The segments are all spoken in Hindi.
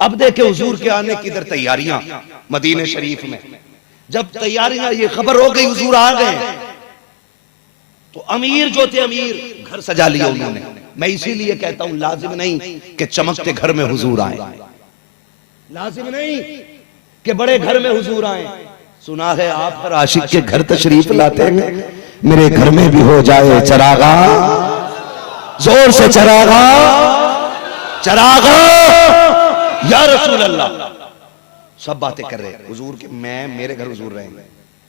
अब देखे हुजूर के आने की इधर तैयारियां मदीने शरीफ में, जब तैयारियां ये खबर हो गई हुजूर आ गए, तो अमीर जो थे अमीर घर सजा लिया उन्होंने। मैं इसीलिए कहता हूं लाजिम नहीं कि चमकते घर में हुजूर आए, लाजिम नहीं कि बड़े घर में हुजूर आए। सुना है आप हर आशिक के घर तशरीफ लाते हैं, मेरे घर में भी हो जाए चरागा, जोर से चरागा, चरागा या रसूल अल्लाह। सब बातें कर रहे हैं हुजूर के, मैं मेरे घर हुजूर रहेंगे।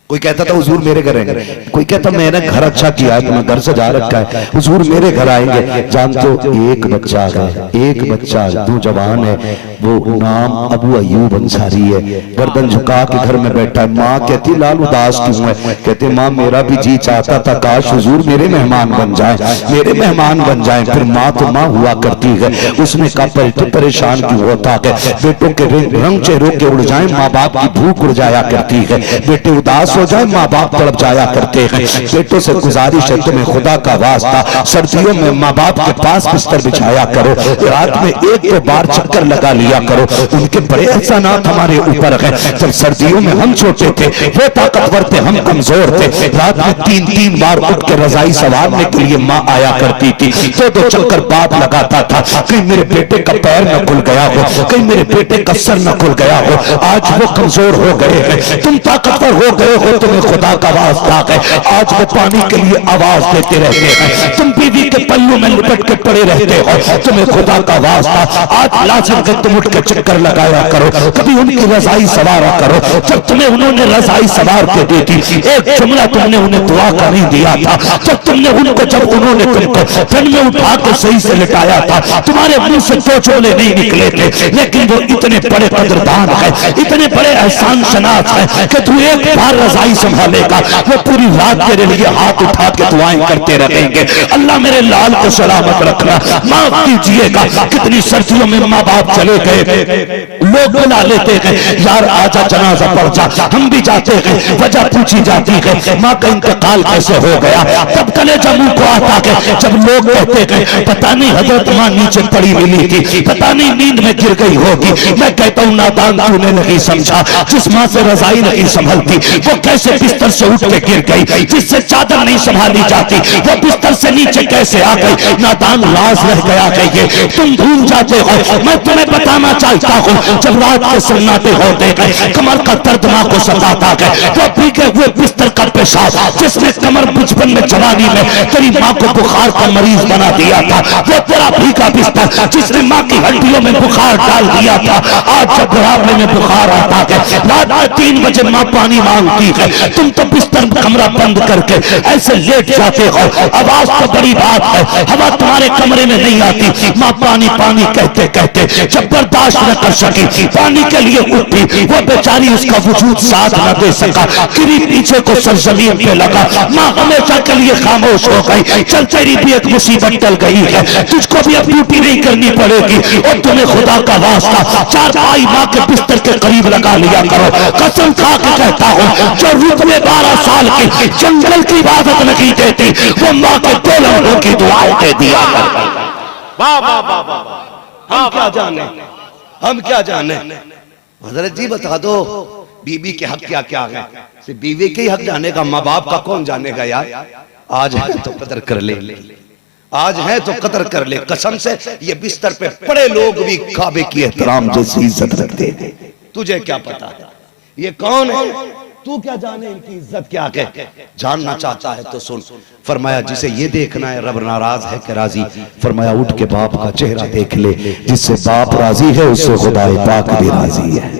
कोई कहता था हुजूर मेरे घर आएंगे, कोई कहता मैंने घर अच्छा किया है, तुम्हें घर सजा रखा है, हुजूर मेरे घर आएंगे। जानते हो एक बच्चा है, एक बच्चा जो जवान है, वो नाम अबू अयूब अंसारी है, गर्दन झुका के घर में बैठा है। माँ कहती लाल उदास क्यों है? कहते माँ मेरा भी जी चाहता था काश हुजूर मेरे मेहमान बन जाए, मेरे मेहमान बन जाए। फिर माँ तो माँ हुआ करती है, उसने कहा परेशान क्यों होता है? बेटों के रंग चेहरों के उड़ जाए, माँ बाप की भूख उड़ जाया करती है, बेटे उदास हो जाए माँ बाप तड़प जाया करते हैं। बेटों से गुजारिश है तुम्हें खुदा का वास्ता सर्दियों में माँ बाप के पास बिस्तर बिछाया करो, रात में एक दो बार चक्कर लगा लिया करो, उनके बड़े एहसानात हमारे ऊपर है। जब सर्दियों में हम छोटे थे वो ताकतवर थे, हम कमजोर थे, रात में तीन तीन बार उठ के रजाई संवारने के लिए माँ आया करती थी, दो दो चक्कर बाप लगाता था, कहीं मेरे बेटे का पैर न खुल गया हो, कहीं मेरे बेटे का सर न खुल गया हो। आज वो कमजोर हो गए हैं, तुम ताकतवर हो गए हो, तुम्हें खुदा का वास्ता है। आज वो पानी के लिए आवाज देते रहते हैं, तुम बीवी के पल्लू में लिपट के पड़े रहते हो, तुम्हें खुदा का वास्ता। आज लाजम के तुम उठ के चक्कर लगाया करो, कभी उनकी रजाई सवारा करो। जब तुम्हें उन्होंने रजाई सवार के दी थी, एक जुमला तुमने उन्हें दुआ का नहीं दिया था। जब तुमने उनको, जब उन्होंने तुमको धन में उठा के सही से लिटाया था, तुम्हारे मुंह से दो चोले नहीं निकले थे, लेकिन वो इतने बड़े कदरदान है, इतने बड़े एहसान शनास है कि तू एक बार रजाई संभालेगा, वो पूरी रात तेरे लिए हाथ उठा के दुआएं करते रहेंगे। अल्लाह मेरे लाल को सलामत रखना, माफ कीजिएगा। कितनी सर्दियों में माँ बाप चले गए, लोग बुला लेते हैं यार आजा जनाजा पढ़ जा, हम भी जाते हैं, वजह पूछी जाती है माँ का इंतकाल कैसे हो गया, तब कलेजा मुंह को आता है जब लोग कहते हैं पता नहीं हजरत माँ नीचे पड़ी मिली थी, पता नहीं नींद में गिर गई होगी। मैं कहता हूँ नादान तूने नहीं समझा, जिस माँ से रजाई नहीं संभलती वो कैसे बिस्तर से उठ के गिर गई, जिससे चादर नहीं संभाली जाती वो बिस्तर से नीचे कैसे आ गई। नादान लाज रह गया है ये, तुम भूल जाते हो। मैं तुम्हें बताना चाहता हूँ जब रात के सन्नाटे होते हैं, कमर का दर्द माँ को सताता है, वो भीगे हुए बिस्तर का पेशाब जिसने कमर बचपन में जवानी में तेरी माँ को बुखार का मरीज बना दिया था, वो तेरा भीगा बिस्तर जिसने माँ की हड्डियों में बुखार डाल दिया था, आज जब बुढ़ापे में बुखार आता है, रात में 3 बजे माँ पानी मांगती है, तुम तो बिस्तर कमरा बंद करके ऐसे लेट जाते हो। आवाज तो बड़ी बात है, हवा तुम्हारे कमरे में नहीं आती, माँ पानी पानी कहते कहते जब बर्दाश्त न कर सकी पानी के लिए उठी, वो बेचारी उसका वजूद साथ न दे सका, गिरी पीछे को सरजमीन पे लगा, माँ हमेशा के लिए खामोश हो गई। चल तेरी भी एक मुसीबत टल गई है, तुझको भी अब ड्यूटी नहीं करनी पड़ेगी, और तुम्हें खुदा का वास्ता चारपाई माँ के बिस्तर के करीब लगा लिया करो। कसम खा के कहता हूँ जो रुकने 12 साल की जंगल की इबादत नहीं देती वो माँ के 2 लम्हों की दुआएं दे दिया। हम क्या जाने, हम क्या जाने। हजरत जी बता दो बीबी के हक क्या क्या है, सिर्फ बीवी के ही हक जाने का, माँ बाप का कौन जानेगा यार। आज है तो कदर कर ले, आज है तो कदर कर ले। कसम से ये बिस्तर पे पड़े लोग भी काबे की एहतराम जैसी इज्जत रखते हैं, तुझे क्या पता है ये कौन है, तू क्या जाने इनकी इज्जत क्या है। जानना चाहता है तो सुन, फरमाया जिसे ये देखना है रब नाराज है कि राजी, फरमाया उठ के बाप का चेहरा देख ले, जिससे बाप राजी है उससे खुदाए पाक भी राजी है,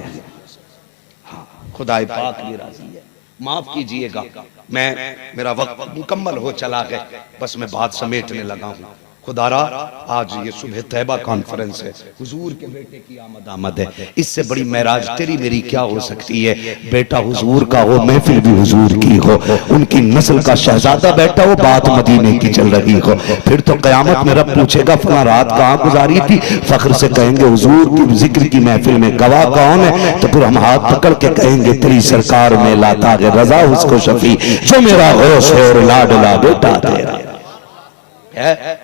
खुदाए पाक भी राजी है। माफ कीजिएगा मेरा वक्त मुकम्मल हो चला है, बस मैं बात समेटने लगा हूँ। खुदारा आज ये सुबह तैबा कॉन्फ्रेंस है, हुजूर के बेटे की आमद है, इससे बड़ी महराज तेरी मेरी क्या हो सकती है। बेटा हुजूर का हो, महफिल भी हुजूर की हो, उनकी नस्ल का शहजादा बैठा हो, बात मदीने की चल रही हो, फिर तो कयामत में रब पूछेगा फला रात कहाँ गुजारी थी, फख्र से कहेंगे हुजूर की जिक्र की महफिल में गवाह कौन है, तो फिर हम हाथ पकड़ के कहेंगे तेरी सरकार में लाता है रजा उसको शफी, जो मेरा होश है और लाडला बेटा तेरा है।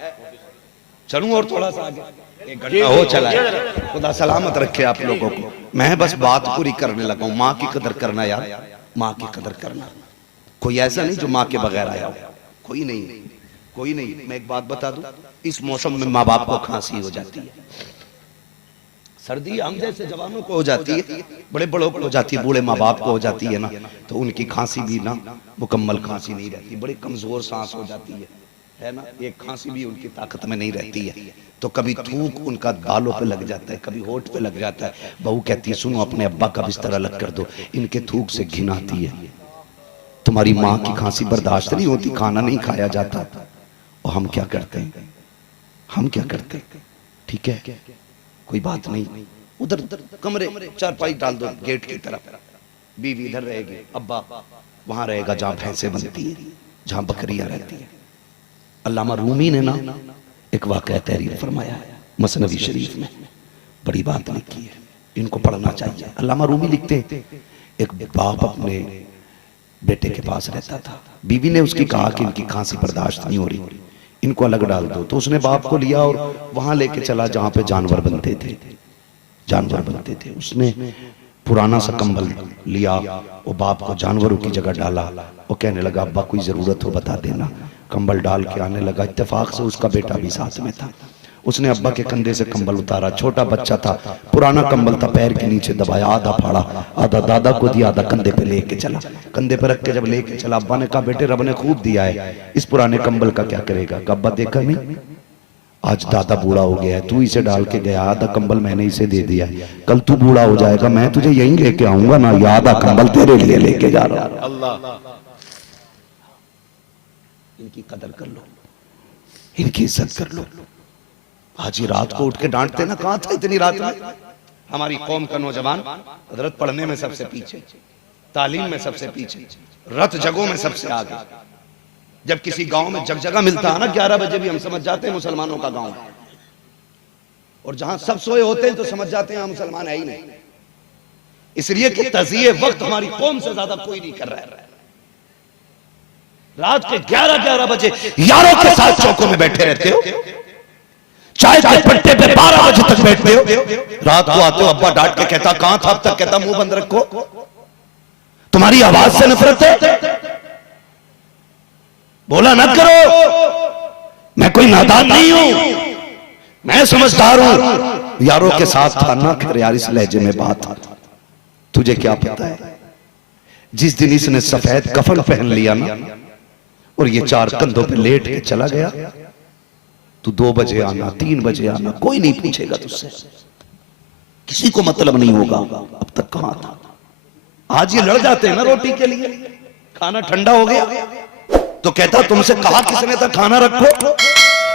चलूं और थोड़ा सा आगे, एक घंटा हो चला है, खुदा सलामत रखे आप लोगों को। मैं बस बात पूरी करने लगा हूं। माँ की कदर करना यार, माँ की कदर करना। कोई ऐसा नहीं जो माँ के बगैर आया हो, कोई नहीं, कोई नहीं। मैं एक बात बता दूं, इस मौसम में माँ बाप को खांसी हो जाती है, सर्दी हम जैसे जवानों को हो जाती है, बड़े बड़ों को हो जाती है, बूढ़े माँ बाप को हो जाती है ना, तो उनकी खांसी भी ना मुकम्मल खांसी नहीं रहती, बड़ी कमजोर सांस हो जाती है ना। एक खांसी भी उनकी ताकत में नहीं रहती है, तो कभी थूक उनका गालों पे लग जाता है, कभी होठ पे लग जाता है। बहू कहती है सुनो अपने अब्बा का बिस्तर अलग कर दो, इनके थूक से घिन आती है। तुम्हारी माँ की खांसी बर्दाश्त नहीं होती, खाना नहीं खाया जाता, और हम क्या करते हैं, हम क्या करते हैं? ठीक है कोई बात नहीं, उधर कमरे चारपाई डाल दो गेट की तरफ, बीवी इधर रहेगी, अब्बा वहां रहेगा जहां भैंसे बनती है, जहां बकरियां रहती है। अल्लामा रूमी ने ना एक वाकया तहरीर फरमाया है मसनवी शरीफ में, बड़ी बात लिखी है, इनको पढ़ना चाहिए। अल्लामा रूमी लिखते हैं एक बाप अपने बेटे के पास रहता था, बीवी ने उसकी कहा कि इनकी खांसी बर्दाश्त नहीं हो रही, इनको अलग डाल दो। तो उसने बाप को लिया और वहां लेके चला जहां पे जानवर बनते थे, जानवर बनते थे। उसने पुराना सा कंबल लिया और बाप को जानवरों की जगह डाला और कहने लगा अब्बा कोई जरूरत हो बता देना। कंबल डाल के आने लगा, इत्तेफाक से उसका बेटा भी साथ में था। उसने अब्बा के कंधे से कंबल उतारा, छोटा बच्चा था, पुराना कंबल था, पैर के नीचे दबाया, आधा फाड़ा, आधा दादा को दिया, आधा कंधे पे लेके चला। कंधे पे रख के जब लेके चला, अब्बा ने कहा बेटे रब ने खूब दिया है, इस पुराने कंबल का क्या करेगा? अब्बा देखा नहीं, आज दादा बूढ़ा हो गया है, तू इसे डाल के गया, आधा कंबल मैंने इसे दे दिया, कल तू बूढ़ा हो जाएगा, मैं तुझे यहीं लेके आऊंगा ना, या आधा कंबल तेरे लिए लेके जा रहा हूं। अल्लाह, इनकी कदर कर लो, इनकी इज्जत कर लो। आज ही रात को उठ के डांटते ना, कहां था इतनी रात में? हमारी कौम का नौजवान हजरत पढ़ने में सबसे पीछे, तालीम में सबसे पीछे, रत जगहों में सबसे आगे। जब किसी गांव में जगजगा मिलता है ना 11 बजे भी हम समझ जाते हैं मुसलमानों का गांव, और जहां सब सोए होते हैं तो समझ जाते हैं मुसलमान है ही नहीं, इसलिए कि तज़िये वक्त हमारी कौम से ज्यादा कोई नहीं कर रहा है। रात के 11-11 बजे यारों के साथ चौकों में बैठे रहते हो, चाय के पट्टे पे 12 बजे तक बैठते हो, रात को आते हो अब्बा डांट के कहता कहां था अब तक, कहता मुंह बंद रखो, तुम्हारी आवाज से नफरत है, बोला ना करो, मैं कोई नादान नहीं हूं, मैं समझदार हूं। यारों के साथ था ना, खैर यार इस लहजे में बात, तुझे क्या पता है जिस दिन इसने सफेद कफन पहन लिया ना और ये 4 कंधों पे लेट के चला गया, तू 2 बजे आना, 3 बजे आना, कोई नहीं पूछेगा तुझसे, किसी को मतलब नहीं होगा अब तक कहां था। आज ये लड़ जाते हैं ना रोटी के लिए, खाना ठंडा हो गया तो कहता तुमसे कहा किसने था खाना रखो।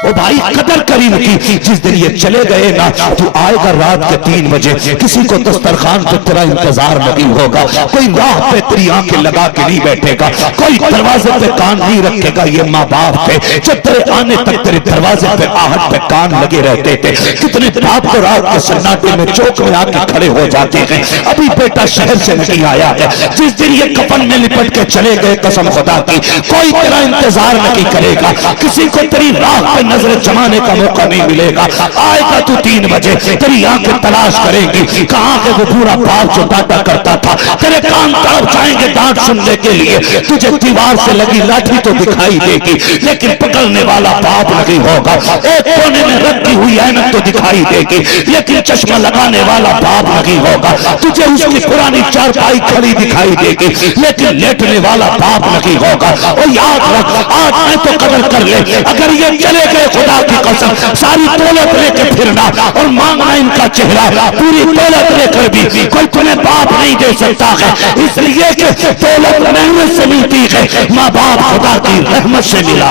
ओ भाई कदर करीम की, जिस दिन ये चले गए ना, तू आएगा रात के 3 बजे, किसी को दस्तरखान पे तेरा इंतजार नहीं होगा, कोई राह पे तेरी आंखें लगा के नहीं बैठेगा, कोई दरवाजे पे कान नहीं रखेगा। ये माँ बाप थे जब तेरे आने तक तेरे दरवाजे पे आहट पे कान लगे रहते थे, कितने बाप को रात के सन्नाटे में चौक में आके खड़े हो जाते हैं, अभी बेटा शहर से नहीं आया है। जिस दिन ये कफन में लिपट के चले गए, कसम खुदा की कोई तेरा इंतजार नहीं करेगा, किसी को तेरी राह पे नजर जमाने का मौका नहीं मिलेगा। आएगा तू 3 बजे, तेरी आंखें तलाश करेंगी, कहां के वो पूरा बाप जो डांटा करता था, तेरे कान तड़प जाएंगे डांट सुनने के लिए, तुझे दीवार से लगी लाठी तो दिखाई देगी लेकिन पकड़ने वाला बाप नहीं होगा, एक कोने में रखी हुई ऐनक तो दिखाई देगी लेकिन चश्मा लगाने वाला बाप नहीं होगा, तुझे उसकी पुरानी चारपाई खड़ी दिखाई देगी लेकिन लेटने वाला बाप नहीं होगा। और याद रख, आज मैं तो कदर कर ले, अगर ये चले गए खुदा की कसम सारी दौलत लेके फिरना और मांगना इनका चेहरा, पूरी दौलत लेकर भी कोई तुम्हें बाप नहीं दे सकता है, इसलिए कि दौलत मेहनत से मिलती है, माँ बाप खुदा की रहमत से मिला।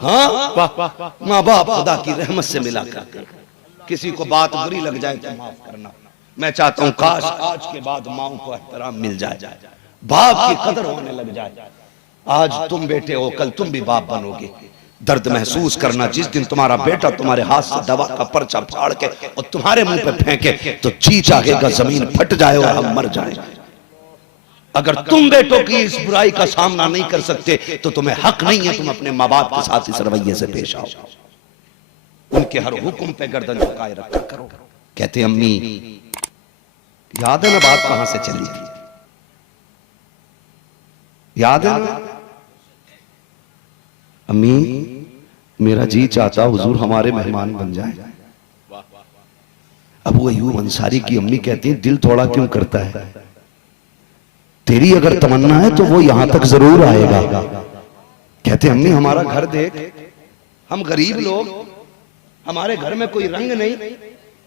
हाँ, माँ बाप खुदा की रहमत से मिला कर। किसी को बात बुरी लग जाए तो माफ करना। मैं चाहता हूँ काश आज के बाद माओ को एहतराम मिल जाए, बाप की कदर होने लग जाए। आज तुम बेटे हो, कल तुम भी बाप बनोगे। दर्द महसूस करना, जिस दिन तुम्हारा बेटा तुम्हारे हाथ से दवा का पर्चा फाड़ के और तुम्हारे मुंह पे फेंके तो जी चाहेगा जमीन फट जाए और हम मर जाए। अगर तुम बेटों की इस बुराई का सामना नहीं कर सकते तो तुम्हें हक नहीं है तुम अपने माँ बाप के साथ इस रवैये से पेश आओ। उनके हर हुक्म पे गर्दन झुकाए रखा करो। कहते अम्मी याद है ना बात कहां से चली थी, याद है ना अम्मी, मेरा जी चाहता हुजूर हमारे मेहमान बन जाए। अबू अयूब अंसारी की अम्मी कहती है दिल थोड़ा क्यों करता है, तेरी अगर तमन्ना है तो वो यहां तक जरूर आएगा। कहते अम्मी हमारा घर देख, हम गरीब लोग, हमारे घर में कोई रंग नहीं,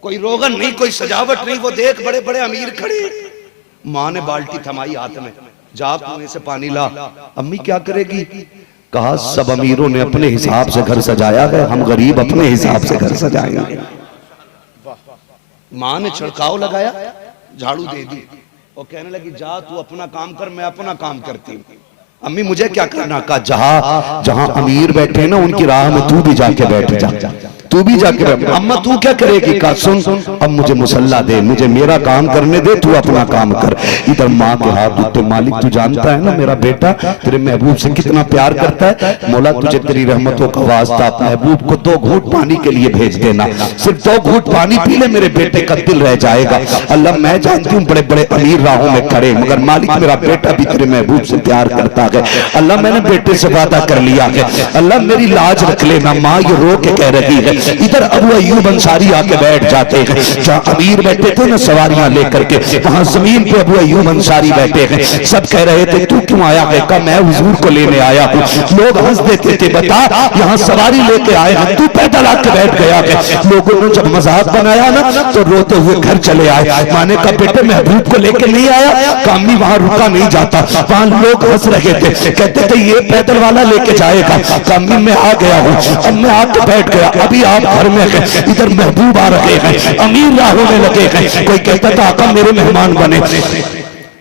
कोई रोगन नहीं, कोई सजावट नहीं, वो देख बड़े बड़े अमीर खड़े। मां ने बाल्टी थमाई हाथ में, जा कुएं से पानी ला। अम्मी क्या करेगी, कहा सब अमीरों ने अपने हिसाब से घर सजाया है, हम गरीब अपने हिसाब से घर सजाएंगे। मां ने छिड़काव लगाया, झाड़ू दे दी और कहने लगी जा तू अपना काम कर, मैं अपना काम करती हूँ। अम्मी मुझे क्या करना, कहा जहां जहां अमीर बैठे ना उनकी राह में तू भी जाके बैठ जा, तू भी जाके बैठ। अम्मा तू क्या करेगी, कहा सुन अब मुझे मुसल्ला दे, मुझे मेरा काम करने दे, तू अपना काम कर। इधर माँ के हाथ उठते, मालिक तू जानता है ना मेरा बेटा तेरे महबूब से कितना प्यार करता है, मौला तुझे तेरी रहमतों का वास्ता महबूब को 2 घूंट पानी के लिए भेज देना, सिर्फ 2 घूंट पानी पी ले, मेरे बेटे का दिल रह जाएगा। अल्लाह मैं जानती हूँ बड़े बड़े अमीर राहों में खड़े, मगर मालिक मेरा बेटा भी तेरे महबूब से प्यार करता है। अल्लाह मैंने बेटे से वादा कर लिया है, अल्लाह मेरी लाज रख लेना। माँ ये रो के कह रही है। इधर अबू अयूब अंसारी आके बैठ जाते हैं, जहाँ अमीर बैठे थे ना सवारियां लेकर के, वहां जमीन पे अबू अयूब अंसारी बैठे हैं। सब कह रहे थे तू क्यों आया है, कहा मैं हुजूर को लेने आया हूँ। लोग हंस देते थे, बता यहाँ सवारी लेके आए हैं, तू पैदल आके बैठ गया है। लोगों ने जब मजाक बनाया ना तो रोते हुए घर चले आए। माने का बेटे महबूब को लेके नहीं आया, कामी वहां रुका नहीं जाता, वहां लोग हंस रहे थे, कहते थे ये पैदल वाला लेके जाएगा। कामी मैं आ गया हूँ, अब मैं आके बैठ गया, अभी आप घर में हैं, इधर महबूब आ रहे हैं, अमीर राहों में लगे हैं। कोई कहता था आका मेरे मेहमान बने,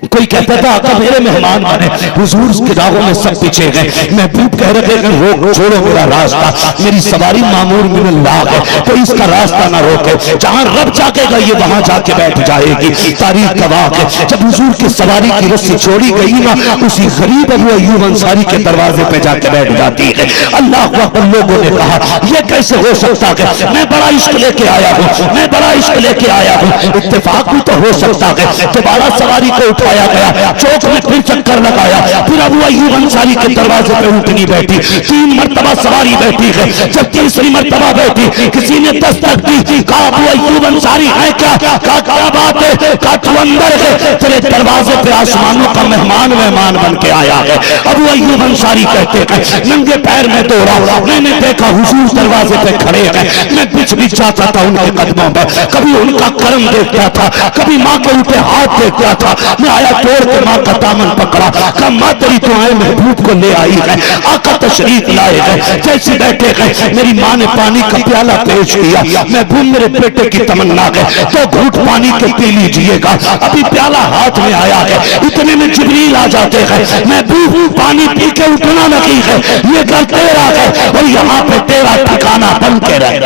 कोई कहता था आका मेरे मेहमान बने, हुजूर की राहों में सब पीछे गए। महबूब कह रहे हैं रोक छोड़ो मेरा रास्ता, मेरी सवारी मामूर मिनल्लाह है, कोई इसका रास्ता ना रोके, जहां रब जाकेगा ये वहां जाके बैठ जाएगी। तारीख गवाह है जब हुजूर की सवारी की रस्सी छोड़ी गई ना, उसी गरीब अबू अयूब अंसारी के दरवाजे पे जाके बैठ जाती है। अल्लाह अकबर। लोगों ने कहा यह कैसे हो सकता है, मैं बड़ा इश्क लेके आया हूँ, मैं बड़ा इश्क लेके आया हूँ। इत्तेफाक भी तो हो सकता है, दोबारा सवारी को उठाया गया, चौक में फिर चक्कर लगाया, फिर अबू अयूब अंसारी के दरवाजे पे ऊँटनी बैठी, 3 मरतबा सवारी बैठी है। जब तीसरी मरतबा बैठी किसी ने दस्तक दी, कहा अबू अयूब अंसारी है क्या, कहा क्या बात है, कहा तू अंदर है, तेरे दरवाजे पे आसमानों का मेहमान बन के आया है। अबू अयूब अंसारी कहते हैं नंगे पैर में दौड़ा, मैंने देखा हुजूर दरवाजे पे खड़े हैं, मैं बिछ जाता था उनके कदमों पर, कभी उनका करम देखता था, कभी माँ के उल्टे हाथ देखता था। मैं आया तोड़ के माँ का दामन पकड़ा, कहा माँ तेरी दुआएं महबूब को ले आई है, आका तशरीफ लाए हैं। जैसे बैठे गए मेरी माँ ने पानी का प्याला पेश किया, महबूब मेरे बेटे की तमन्ना है 2 घूंट पानी के पी लीजिएगा। अभी प्याला हाथ में आया है, इतने में जिब्रील आ जाते हैं, महबूब पानी पी के उठना नहीं है, ये घर तेरा है और यहाँ पे तेरा ठिकाना बन के रहे।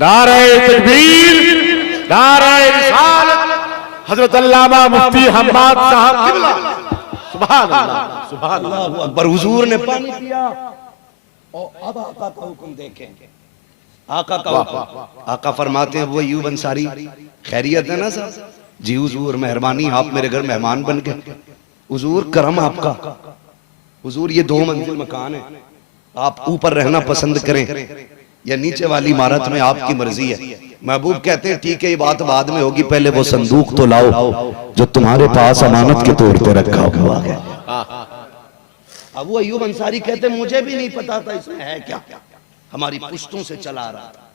नारे तकबीर, नारे रिसालत, हजरत अल्लामा मुफ्ती हम्माद साहब किबला, सुभान अल्लाह, सुभान अल्लाह अकबर। हुजूर ने पानी पिया और अब आका का हुक्म देखें, आका का हुक्म। आका फरमाते हैं वो अयूब अंसारी खैरियत है ना साहब? जी हुजूर मेहरबानी, आप मेरे घर मेहमान बन गए, हुजूर करम आपका। हुजूर ये 2 मंजिल मकान है, आप ऊपर रहना पसंद करें या नीचे वाली इमारत में आपकी मर्जी है। महबूब कहते हैं ठीक है ये बात बाद में होगी, पहले वो संदूक तो लाओ जो तुम्हारे पास अमानत के तौर पे रखा हुआ है। अबू अयूब अंसारी कहते मुझे भी नहीं पता था इसमें है क्या, हमारी पुश्तों से चला रहा था,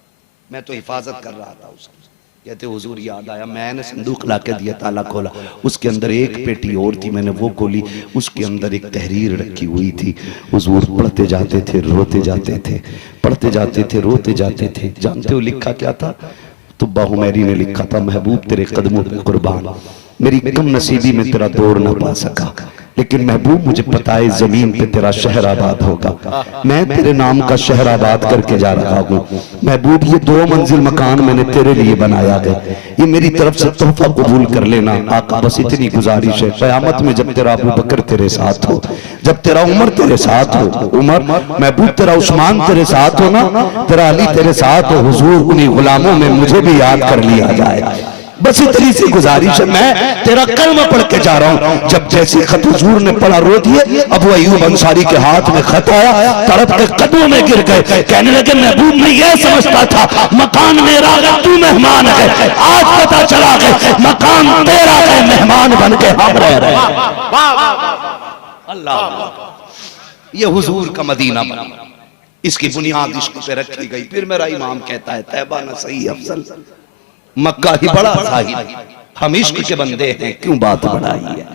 मैं तो हिफाजत कर रहा था उसकी। कहते हुजूर याद आया, मैंने संदूक ला के दिया, ताला खोला, उसके अंदर एक पेटी और थी, मैंने वो खोली, उसके अंदर एक तहरीर रखी हुई थी। हुजूर पढ़ते जाते थे, रोते जाते थे, पढ़ते जाते थे, रोते जाते थे। जानते हो लिखा क्या था? तुब्बा हुमैरी ने लिखा था महबूब तेरे कदमों पे कुर्बान, मेरी कम नसीबी में तेरा दौड़ ना पा सका, लेकिन महबूब मुझे पता है जमीन पे तेरा शहर आबाद होगा। मैं तेरे नाम का शहर आबाद करके जा रहा हूँ महबूब। ये 2 मंजिल मकान मैंने तेरे लिए बनाया है, ये मेरी तरफ से तोहफा कबूल कर लेना आका। बस इतनी गुजारिश है, क़यामत में जब तेरा अबू बकर तेरे साथ हो, जब तेरा उमर तेरे साथ हो, उमर महबूब तेरा उस्मान तेरे साथ हो ना, तेरा अली तेरे साथ हो, हुजूर उन्हीं गुलामों में मुझे भी याद कर लिया जाए। बस इतनी सी गुजारिश है, मैं तेरा कलमा पढ़ के जा रहा हूँ। जब जैसे खत हुजूर ने पढ़ा रो दिए, अबू अयूब अंसारी के हाथ में खत आया, तड़प के कदमों में गिर गए, कहने लगे महबूब मैं ये समझता था मकान मेरा है तू मेहमान है, आज पता चला गया मकान तेरा है, मेहमान बन के हम रह रहे हैं। अल्लाह, ये हुजूर का मदीना बना, इसकी बुनियाद इश्क पे रखी गई। फिर मेरा इमाम कहता है तैबा न सही अफसल, मक्का ही बड़ा जाहिर। हम इश्क के बंदे हैं क्यों बात बढ़ाई है,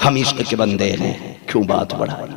हम इश्क के बंदे हैं क्यों बात बढ़ाई।